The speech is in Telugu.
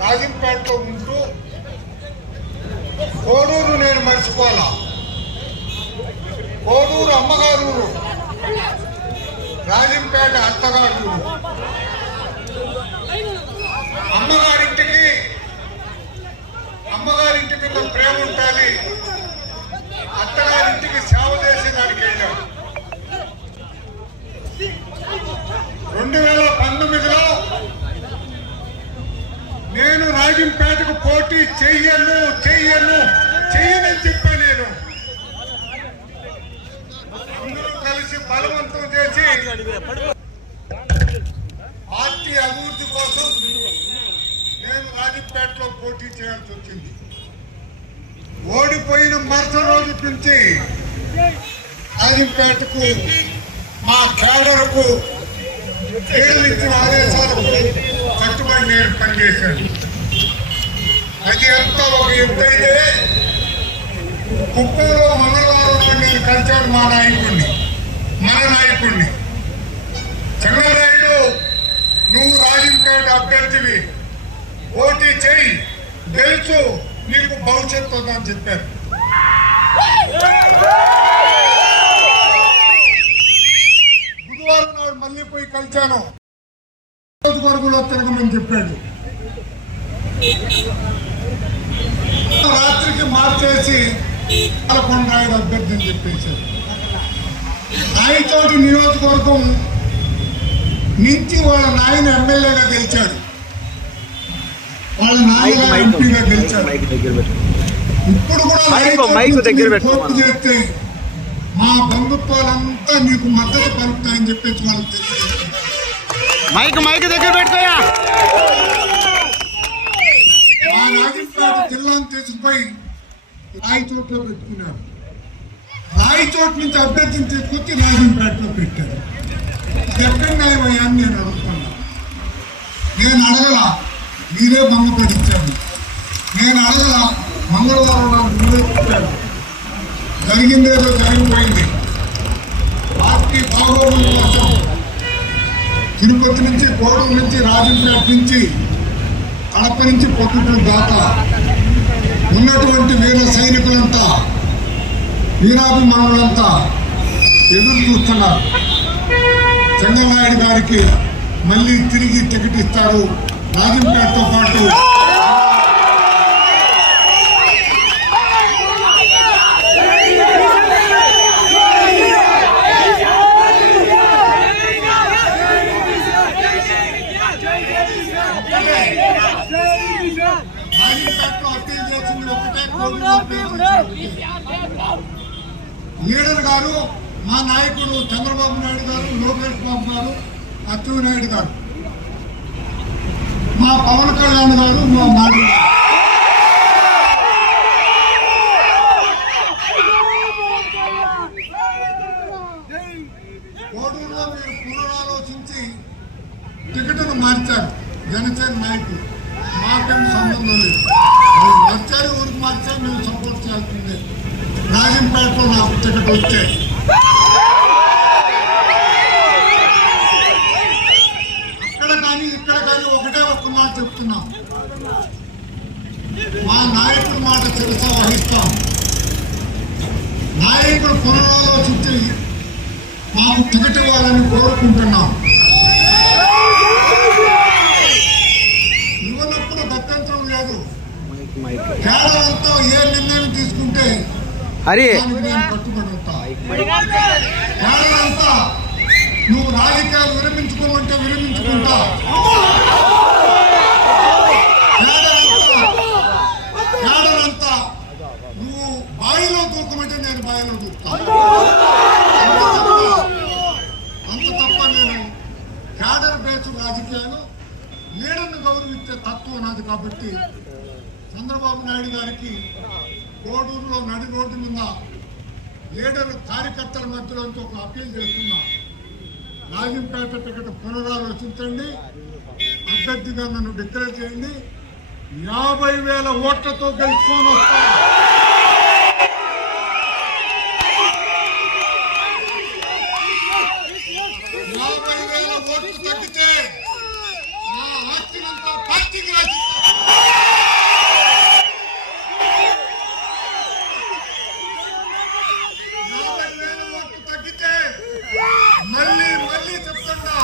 రాజంపేటలో ఉంటూ కోడూరు నేను మర్చిపోలా కోడూరు అమ్మగారు రాజంపేట అత్తగారు అమ్మగారింటికి అమ్మగారింటి మీద ప్రేమ ఉండాలి అత్తగారింటికి సేవ చేసేదానికి వెళ్ళాం రెండు వేల పంతొమ్మిదిలో నేను రాజంపేటకు పోటీ చెయ్యను చెయ్యను చెయ్యనని చెప్పా నేను. అందరూ కలిసి బలవంతం చేసి పార్టీ అభివృద్ధి కోసం నేను రాజపేటలో పోటీ చేయాల్సి వచ్చింది. ఓడిపోయిన మరుసటి రోజు నుంచి రాజంపేటకు మా కేడర్కు ఏళ్ళు ఇచ్చిన ఆదేశాలకు కట్టుబడి నేను పనిచేశాను. అది ఎంత ఒక ఎత్తు అయితే కుప్పంలో మంగళవారం నేను కలిశాను మా నాయకుడిని మన నాయకుడిని. చంద్రనాయుడు నువ్వు రాజంపేట అభ్యర్థివి. పోటీ చేయి గెలుచు నీకు భవిష్యత్తు ఉందని చెప్పారు. బుధవారం నాడు మళ్ళీ పోయి కలిశాను. నియోజకవర్గంలో తిరగమని చెప్పాడు. రాత్రికి మార్చేసి పాలకొండ నాయుడు అభ్యర్థి అని చెప్పేశారు. రాయచోటి నియోజకవర్గం నుంచి వాళ్ళ నాయన ఎమ్మెల్యేగా గెలిచాడు. వాళ్ళ మైక్ నాయన మైక్ ఎంపీగా గెలిచాడు. మైక్ ఇప్పుడు కూడా మైక్ మైక్. పోటీ చేస్తే మా బంధుత్వాలంతా నీకు మద్దతు పలుకుతాయని చెప్పేసి వాళ్ళకి మైక్ మైక్ దగ్గర పెట్టుకోయా? మా రాజంపేట జిల్లాను తీసుకుపోయి రాయచోట్లో పెట్టుకున్నారు. రాయచోటు నుంచి అభ్యర్థిని తీసుకొచ్చి రాజంపేటలో పెట్టారు. ఎక్కడ న్యాయమయ్యాన్ని నేను అడుగుతున్నా నేను అడగలా మీరే భంగపడిచ్చారు నేను అడగలా మంగళవారం నాడు మీరే పెట్టారు జరిగిందేదో జరిగిపోయింది. పార్టీ బాగోగుల కోసం తిరుపతి నుంచి కోడూరు నుంచి రాజంపేట నుంచి కడప నుంచి పొద్దుటూరు దాకా ఉన్నటువంటి వీర సైనికులంతా వీరాభిమానులంతా ఎదురు చూస్తున్నారు. చంద్రనాయుడు గారికి మళ్ళీ తిరిగి టికెట్ ఇస్తారు. రాజంపేటతో పాటు రాజంపేటలో అప్పీల్ చేసింది ఒకటే కోవిడ్ అప్పీల్ లీడర్ గారు మా నాయకుడు చంద్రబాబు నాయుడు గారు లోకేష్ బాబు గారు అచ్చెన్నాయుడు గారు. మా పవన్ కళ్యాణ్ గారు మా నాయుడు కోడూరులో మీరు పునరాలోచించి టికెట్ను మార్చారు. జనసేన నాయకులు. మాకేం సంబంధం లేదు. వచ్చారు ఊరికి మార్చే మేము సపోర్ట్ చేస్తుంది రాజంపేటలో నాకు టికెట్ వచ్చే అక్కడ కానీ ఇక్కడ కానీ ఒకటే ఒక్క మాట చెప్తున్నాం. మా నాయకుల మాట తెలుసా వహిస్తాం. నాయకుడు పునరాలోచించి మాకు టికెట్ ఇవ్వాలని కోరుకుంటున్నాం. ఇవ్వనప్పుడు గత్యంతరం లేదు. కేడలంతా ఏ నిర్ణయం తీసుకుంటే హరి నువ్వు రాజకీయాలు విరమించుకోమంటే విరమించుకుంటా. కేడలంతా నువ్వు బావిలో దూకమంటే నేను బావిలో దూకుతా అంత తప్ప నేను క్యాడర్ బేస్ రాజకీయాలు లీడర్ను గౌరవించే తత్వం నాది కాబట్టి చంద్రబాబు నాయుడు గారికి కోడూరులో నడి రోడ్డు మీద లీడర్ కార్యకర్తల మధ్యలో ఒక అప్పీల్ చేస్తున్నా. రాజంపేట టికెట్ పునరాలోచించండి. అభ్యర్థిగా నన్ను డిక్లేర్ చేయండి. యాభై వేల ఓట్లతో గెలుచుకొని వస్తాను. యాభై వేల ఓట్లు తగ్గితే నా ఆస్తినంతా పార్టీకి రాసిస్తాను